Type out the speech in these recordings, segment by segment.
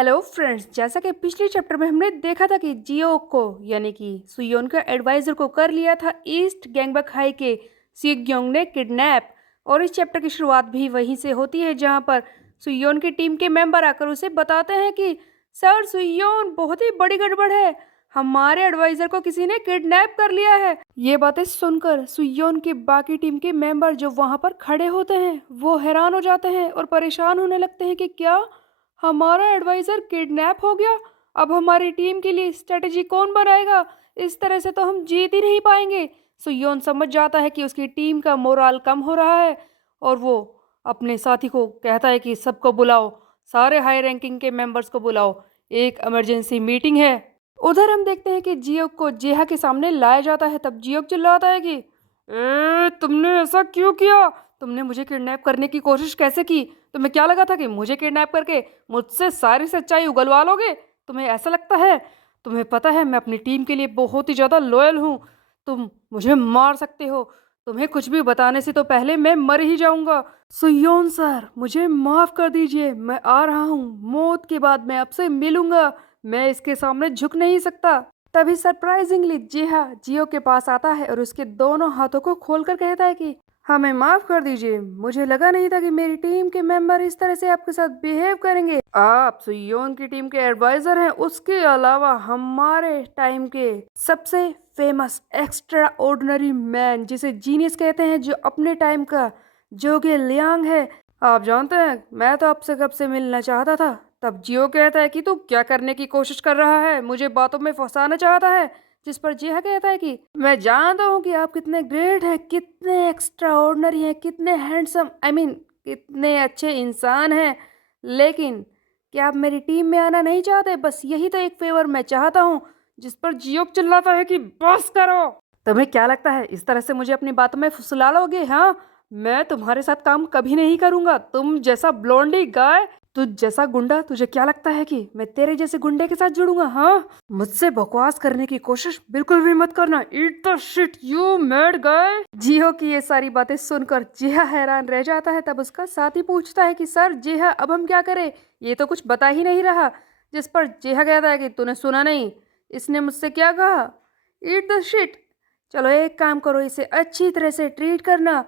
Hello friends, जैसा कि पिछले चैप्टर में हमने देखा था कि जियो को यानी कि सुयोन का एडवाइजर को कर लिया था ईस्ट गैंगबक हाई के सिग्योंग ने किडनैप। और इस चैप्टर की शुरुआत भी वहीं से होती है जहां पर सुयोन की टीम के मेंबर आकर उसे बताते हैं कि सर सुयोन, बहुत ही बड़ी गड़बड़ है, हमारे एडवाइजर को किसी ने किडनैप कर लिया है। ये बातें सुनकर सुयोन के बाकी टीम के मेंबर जो वहां पर खड़े होते हैं वो हैरान हो जाते हैं और परेशान होने लगते हैं कि क्या हमारा एडवाइजर किडनैप हो गया। अब हमारी टीम के लिए स्ट्रेटेजी कौन बनाएगा? इस तरह से तो हम जीत ही नहीं पाएंगे। सुयोन समझ जाता है कि उसकी टीम का मोराल कम हो रहा है और वो अपने साथी को कहता है कि सबको बुलाओ, सारे हाई रैंकिंग के मेंबर्स को बुलाओ, एक इमरजेंसी मीटिंग है। उधर हम देखते हैं कि जियोक को जेहा के सामने लाया जाता है। तब जियोक चिल्लाता है कि तुमने ऐसा क्यों किया? तुमने मुझे किडनैप करने की कोशिश कैसे की? तुम्हें क्या लगा था कि मुझे किडनैप करके मुझसे सारी सच्चाई उगलवा लोगे? तुम्हें ऐसा लगता है? तुम्हें पता है मैं अपनी टीम के लिए बहुत ही ज़्यादा लॉयल हूँ। तुम मुझे मार सकते हो। तुम्हें कुछ भी बताने से तो पहले मैं मर ही जाऊंगा। सुयोन सर, मुझे माफ कर दीजिए, मैं आ रहा हूँ, मौत के बाद मैं आपसे मिलूंगा। मैं इसके सामने झुक नहीं सकता। तभी सरप्राइजिंगली जिहा जियो के पास आता है और उसके दोनों हाथों को खोलकर कहता है कि हमें माफ कर दीजिए, मुझे लगा नहीं था कि मेरी टीम के मेंबर इस तरह से आपके साथ बिहेव करेंगे। आप सुयोन की टीम के एडवाइजर हैं, उसके अलावा हमारे टाइम के सबसे फेमस एक्स्ट्रा ऑर्डिनरी मैन जिसे जीनियस कहते हैं, जो अपने टाइम का जोगे लियांग है। आप जानते हैं मैं तो आपसे कब से मिलना चाहता था। तब जियो कहता है कि तू क्या करने की कोशिश कर रहा है, मुझे बातों में फंसाना चाहता है। जिस पर जिहा कहता है कि मैं जानता हूँ कि आप कितने ग्रेट हैं, कितने एक्स्ट्रा ऑर्डिनरी हैं, कितने हैंडसम, कितने अच्छे इंसान हैं, लेकिन क्या आप मेरी टीम में आना नहीं चाहते? बस यही तो एक फेवर मैं चाहता हूँ। जिस पर जियो चिल्लाता है कि बस करो। तुम्हें क्या लगता है इस तरह से मुझे अपनी बातों में फुसला लोगे? हाँ, मैं तुम्हारे साथ काम कभी नहीं करूंगा। तुम जैसा ब्लोंडी गाय, तुझ जैसा गुंडा, तुझे क्या लगता है कि मैं तेरे जैसे गुंडे के साथ जुड़ूंगा? हाँ, मुझसे बकवास करने की कोशिश बिल्कुल भी मत करना। Eat the shit you mad guy. Jio की ये सारी बातें सुनकर जिहा हैरान रह जाता है। तब उसका साथी पूछता है कि सर जिहा, अब हम क्या करें? ये तो कुछ बता ही नहीं रहा। जिस पर जिहा कहता है कि तूने सुना नहीं, इसने मुझसे क्या कहा? ईट द शिट। चलो एक काम करो, इसे अच्छी तरह से ट्रीट करना।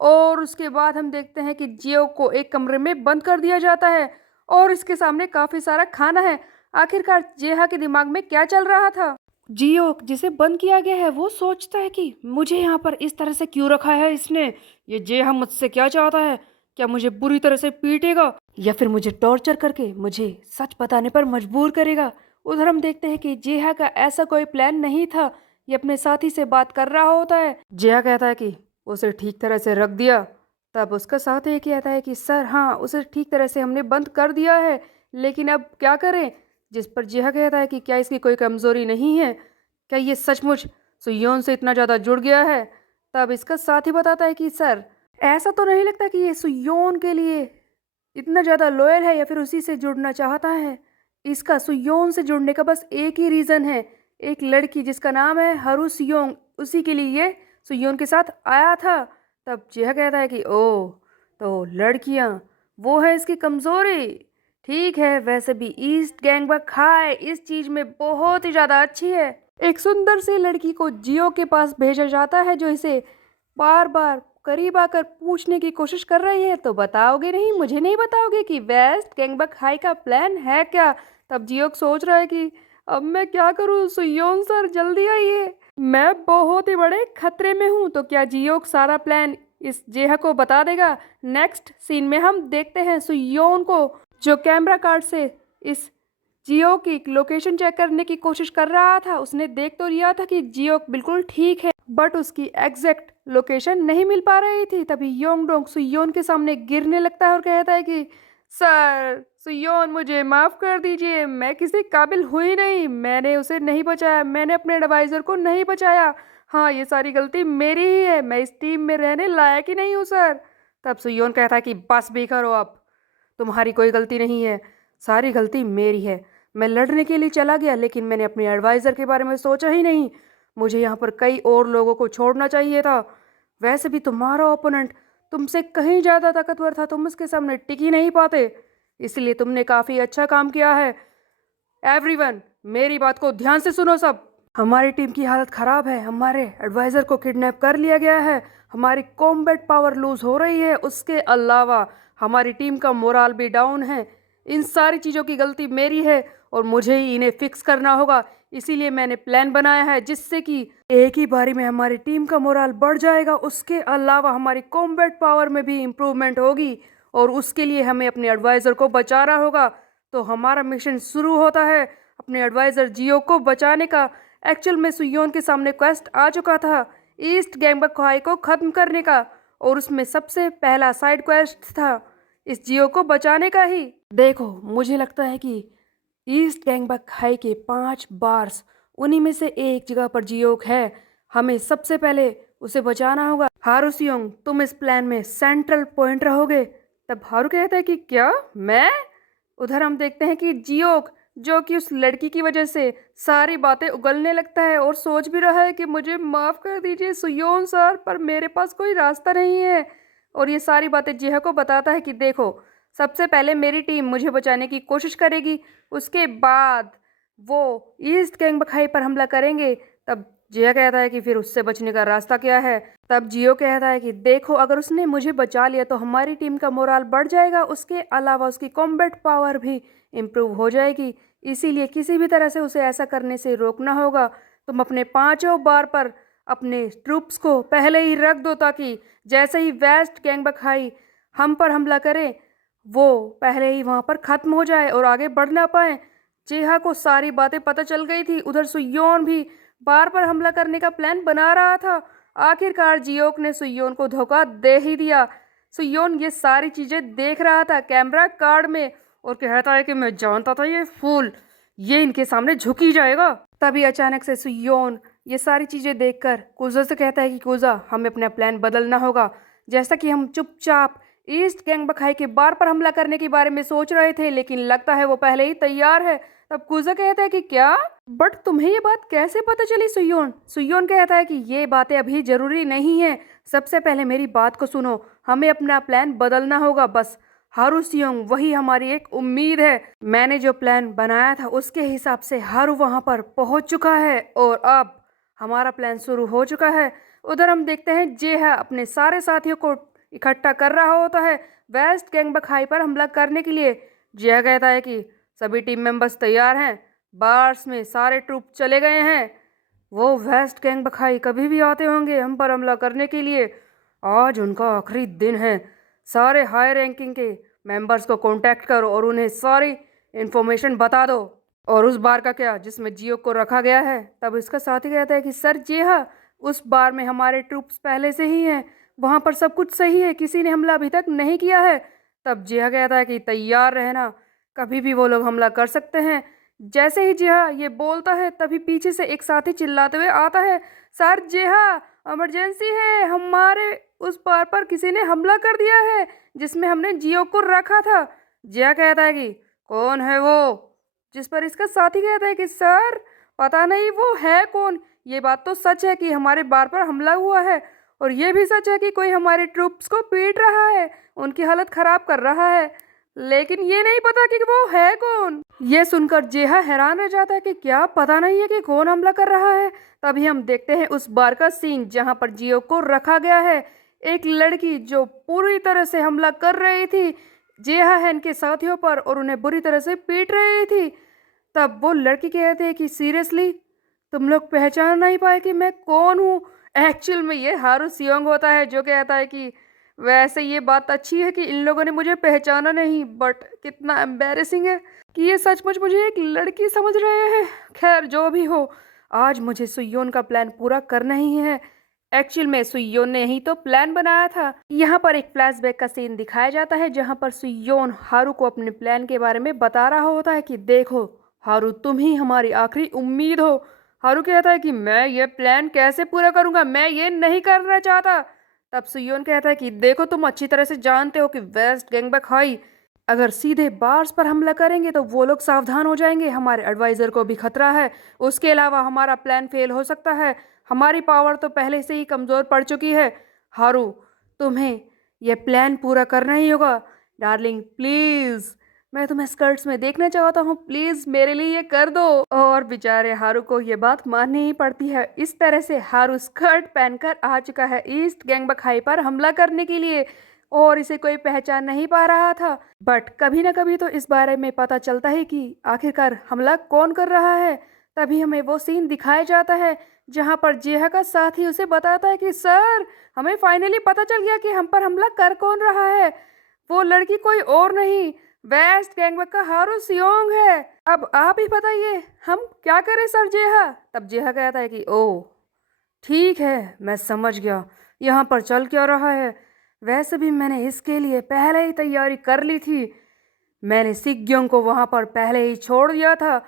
और उसके बाद हम देखते हैं कि जियो को एक कमरे में बंद कर दिया जाता है और इसके सामने काफी सारा खाना है। आखिरकार जेहा के दिमाग में क्या चल रहा था? जियो जिसे बंद किया गया है वो सोचता है कि मुझे यहाँ पर इस तरह से क्यों रखा है इसने? ये जेहा मुझसे क्या चाहता है? क्या मुझे बुरी तरह से पीटेगा या फिर मुझे टॉर्चर करके मुझे सच बताने पर मजबूर करेगा? उधर हम देखते हैं कि जेहा का ऐसा कोई प्लान नहीं था। ये अपने साथी से बात कर रहा होता है। जेहा कहता है कि उसे ठीक तरह से रख दिया। तब उसका साथ ये कहता है कि सर हाँ, उसे ठीक तरह से हमने बंद कर दिया है, लेकिन अब क्या करें? जिस पर जिहा कहता है कि क्या इसकी कोई कमजोरी नहीं है? क्या ये सचमुच सुयोन से इतना ज़्यादा जुड़ गया है? तब इसका साथी बताता है कि सर, ऐसा तो नहीं लगता कि ये सुयोन के लिए इतना ज़्यादा लॉयल है या फिर उसी से जुड़ना चाहता है। इसका सुयोन से जुड़ने का बस एक ही रीज़न है, एक लड़की जिसका नाम है हरू सियोंग, उसी के लिए ये सुयोन के साथ आया था। तब जिहा कहता है कि ओह, तो लड़कियां वो है इसकी कमज़ोरी। ठीक है, वैसे भी ईस्ट गैंगबक हाई इस चीज़ में बहुत ही ज़्यादा अच्छी है। एक सुंदर सी लड़की को जियो के पास भेजा जाता है जो इसे बार बार करीब आकर पूछने की कोशिश कर रही है। तो बताओगे नहीं, मुझे नहीं बताओगे कि वेस्ट गैंगबक हाई का प्लान है क्या? तब जियो सोच रहा है कि अब मैं क्या करूं? सुयोन सर जल्दी आइए, मैं बहुत ही बड़े खतरे में हूँ। तो क्या जियो सारा प्लान इस जेहा को बता देगा? नेक्स्ट सीन में हम देखते हैं सुयोन को, जो कैमरा कार्ड से इस जियो की लोकेशन चेक करने की कोशिश कर रहा था। उसने देख तो लिया था कि जियो बिल्कुल ठीक है, बट उसकी एग्जैक्ट लोकेशन नहीं मिल पा रही थी। तभी योंगडोंग सुयोन के सामने गिरने लगता है और कहता है कि सर सुयोन, मुझे माफ कर दीजिए, मैं किसी काबिल हुई नहीं, मैंने उसे नहीं बचाया, मैंने अपने एडवाइजर को नहीं बचाया। हाँ, ये सारी गलती मेरी ही है, मैं इस टीम में रहने लायक ही नहीं हूँ सर। तब सुयोन कहता है कि बस भी करो, अब तुम्हारी कोई गलती नहीं है, सारी गलती मेरी है। मैं लड़ने के लिए चला गया, लेकिन मैंने अपने एडवाइज़र के बारे में सोचा ही नहीं। मुझे यहाँ पर कई और लोगों को छोड़ना चाहिए था। वैसे भी तुम्हारा ओपोनेंट तुमसे कहीं ज़्यादा ताकतवर था, तुम उसके सामने टिक ही नहीं पाते। इसलिए तुमने काफ़ी अच्छा काम किया है। एवरीवन, मेरी बात को ध्यान से सुनो सब। हमारी टीम की हालत ख़राब है, हमारे एडवाइज़र को किडनैप कर लिया गया है, हमारी कॉम्बैट पावर लूज़ हो रही है, उसके अलावा हमारी टीम का मोराल भी डाउन है। इन सारी चीज़ों की गलती मेरी है और मुझे ही इन्हें फिक्स करना होगा। इसीलिए मैंने प्लान बनाया है जिससे कि एक ही बारी में हमारी टीम का मोराल बढ़ जाएगा, उसके अलावा हमारी कॉम्बैट पावर में भी इम्प्रूवमेंट होगी और उसके लिए हमें अपने एडवाइज़र को बचाना होगा। तो हमारा मिशन शुरू होता है अपने एडवाइज़र जियो को बचाने का। एक्चुअल में सुयोन के सामने क्वेस्ट आ चुका था ईस्ट गैंगबक को ख़त्म करने का, और उसमें सबसे पहला साइड क्वेस्ट था इस जियो को बचाने का ही। देखो, मुझे लगता है कि ईस्ट गैंगबक के 5 बार्स, उन्हीं में से एक जगह पर जियोक है। हमें सबसे पहले उसे बचाना होगा। हारू सियोंग, तुम इस प्लान में सेंट्रल पॉइंट रहोगे। तब हारू कहता है कि क्या मैं? उधर हम देखते हैं कि जियोक, जो कि उस लड़की की वजह से सारी बातें उगलने लगता है और सोच भी रहा है कि मुझे माफ़ कर दीजिए सुयोन सर, पर मेरे पास कोई रास्ता नहीं है। और ये सारी बातें जिहा को बताता है कि देखो, सबसे पहले मेरी टीम मुझे बचाने की कोशिश करेगी, उसके बाद वो ईस्ट गैंग बखाई पर हमला करेंगे। तब जिया कहता है कि फिर उससे बचने का रास्ता क्या है? तब जियो कहता है कि देखो, अगर उसने मुझे बचा लिया तो हमारी टीम का मोराल बढ़ जाएगा, उसके अलावा उसकी कॉम्बैट पावर भी इम्प्रूव हो जाएगी। इसीलिए किसी भी तरह से उसे ऐसा करने से रोकना होगा। तुम अपने 5 बार पर अपने ट्रूप्स को पहले ही रख दो, ताकि जैसे ही वेस्ट गैंग बखाई हम पर हमला करे वो पहले ही वहाँ पर ख़त्म हो जाए और आगे बढ़ ना पाए। जेहा को सारी बातें पता चल गई थी। उधर सुयोन भी बार पर हमला करने का प्लान बना रहा था। आखिरकार जियोक ने सुयोन को धोखा दे ही दिया। सुयोन ये सारी चीज़ें देख रहा था कैमरा कार्ड में और कहता है कि मैं जानता था ये फूल, ये इनके सामने झुक ही जाएगा। तभी अचानक से सुयोन ये सारी चीज़ें देखकर कुजा से कहता है कि कुजा, हमें अपना प्लान बदलना होगा। जैसा कि हम चुपचाप ईस्ट गैंग बखाई के बार पर हमला करने के बारे में सोच रहे थे, लेकिन लगता है वो पहले ही तैयार है। तब कुजा कहता है कि क्या? बट तुम्हें ये बात कैसे पता चली सुयोन? सुयोन कहता है कि ये बातें अभी जरूरी नहीं है, सबसे पहले मेरी बात को सुनो, हमें अपना प्लान बदलना होगा बस। हारू सियोंग, वही हमारी एक उम्मीद है। मैंने जो प्लान बनाया था उसके हिसाब से हारू वहां पर पहुंच चुका है और अब हमारा प्लान शुरू हो चुका है। उधर हम देखते हैं जेहा अपने सारे साथियों को इकट्ठा कर रहा होता है वेस्ट गैंग बखाई पर हमला करने के लिए। जेहा कहता है कि सभी टीम मेंबर्स तैयार हैं, बार्स में सारे ट्रूप चले गए हैं, वो वेस्ट गैंग बखाई कभी भी आते होंगे हम पर हमला करने के लिए। आज उनका आखिरी दिन है। सारे हाई रैंकिंग के मेंबर्स को कांटेक्ट करो और उन्हें सारी इन्फॉर्मेशन बता दो। और उस बार का क्या जिसमें जियो को रखा गया है? तब इसका साथी कहता है कि सर जी हाँ, उस बार में हमारे ट्रूप्स पहले से ही हैं, वहाँ पर सब कुछ सही है, किसी ने हमला अभी तक नहीं किया है। तब जिहा कहता है कि तैयार रहना, कभी भी वो लोग हमला कर सकते हैं। जैसे ही जिहा ये बोलता है तभी पीछे से एक साथी चिल्लाते हुए आता है, सर जिहा, इमरजेंसी है, हमारे उस पार पर किसी ने हमला कर दिया है जिसमें हमने जियो को रखा था। जिया कहता है कि कौन है वो? जिस पर इसका साथी कहता है कि सर पता नहीं वो है कौन। ये बात तो सच है कि हमारे बार पर हमला हुआ है और ये भी सच है कि कोई हमारे ट्रूप्स को पीट रहा है, उनकी हालत खराब कर रहा है, लेकिन ये नहीं पता कि वो है कौन। ये सुनकर जेहा हैरान रह जाता है कि क्या पता नहीं है कि कौन हमला कर रहा है। तभी हम देखते हैं उस बार का सीन जहां पर जियो को रखा गया है। एक लड़की जो पूरी तरह से हमला कर रही थी जेहा हैन के साथियों पर और उन्हें बुरी तरह से पीट रही थी। तब वो लड़की कहती है कि सीरियसली तुम लोग पहचान नहीं पाए कि मैं कौन हूँ? एक्चुअल में ये हारू सियोंग होता है जो कहता है कि वैसे ये बात अच्छी है कि इन लोगों ने मुझे पहचाना नहीं, बट कितना एम्बैरेसिंग है कि ये सचमुच मुझे एक लड़की समझ रहे हैं। खैर जो भी हो, आज मुझे सुयोन का प्लान पूरा करना ही है। एक्चुअल में सुयोन ने ही तो प्लान बनाया था। यहाँ पर एक फ्लैशबैक का सीन दिखाया जाता है जहाँ पर सुयोन हारू को अपने प्लान के बारे में बता रहा होता है कि देखो हारू, तुम ही हमारी आखिरी उम्मीद हो। हारू कहता है कि मैं ये प्लान कैसे पूरा करूंगा, मैं ये नहीं करना चाहता। तब सुयोन कहता है कि देखो, तुम अच्छी तरह से जानते हो कि वेस्ट गैंगबक हाई अगर सीधे बार्स पर हमला करेंगे तो वो लोग सावधान हो जाएंगे, हमारे एडवाइज़र को भी खतरा है, उसके अलावा हमारा प्लान फेल हो सकता है, हमारी पावर तो पहले से ही कमज़ोर पड़ चुकी है। हारू, तुम्हें यह प्लान पूरा करना ही होगा। डार्लिंग प्लीज़, मैं तुम्हें स्कर्ट्स में देखना चाहता हूँ, प्लीज मेरे लिए ये कर दो। और बेचारे हारू को ये बात माननी ही पड़ती है। इस तरह से हारू स्कर्ट पहनकर आ चुका है ईस्ट गैंगबक हाई पर हमला करने के लिए, और इसे कोई पहचान नहीं पा रहा था। बट कभी ना कभी तो इस बारे में पता चलता है कि आखिरकार हमला कौन कर रहा है। तभी हमें वो सीन दिखाया जाता है जहां पर जेहा का साथी उसे बताता है कि सर, हमें फाइनली पता चल गया कि हम पर हमला कर कौन रहा है। वो लड़की कोई और नहीं, वेस्ट गैंगबक का हारू सियोंग है। अब आप ही बताइए हम क्या करें सर जेहा। तब जेहा कहता है कि ओह ठीक है, मैं समझ गया यहाँ पर चल क्या रहा है। वैसे भी मैंने इसके लिए पहले ही तैयारी कर ली थी। मैंने सिग्योंग को वहां पर पहले ही छोड़ दिया था।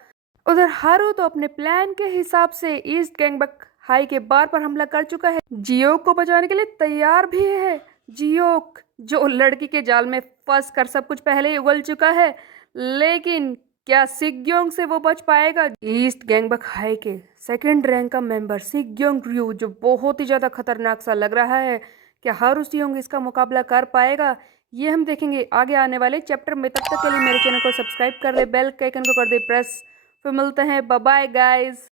उधर हारू तो अपने प्लान के हिसाब से ईस्ट गैंगबक हाई के बार पर हमला कर चुका है, जियोक को बचाने के लिए तैयार भी है। जियोक जो लड़की के जाल में फंस कर सब कुछ पहले ही उगल चुका है, लेकिन क्या सिग्योंग से वो बच पाएगा। ईस्ट गैंगबक हाई के सेकंड रैंक का मेंबर सिग्योंग रयू जो बहुत ही ज्यादा खतरनाक सा लग रहा है, क्या हारू सियोंग इसका मुकाबला कर पाएगा, ये हम देखेंगे आगे आने वाले चैप्टर में। तब तक के लिए मेरे चैनल को सब्सक्राइब कर ले, बेल के आइकन को कर दे प्रेस। फिर मिलते हैं, बाय बाय गाइस।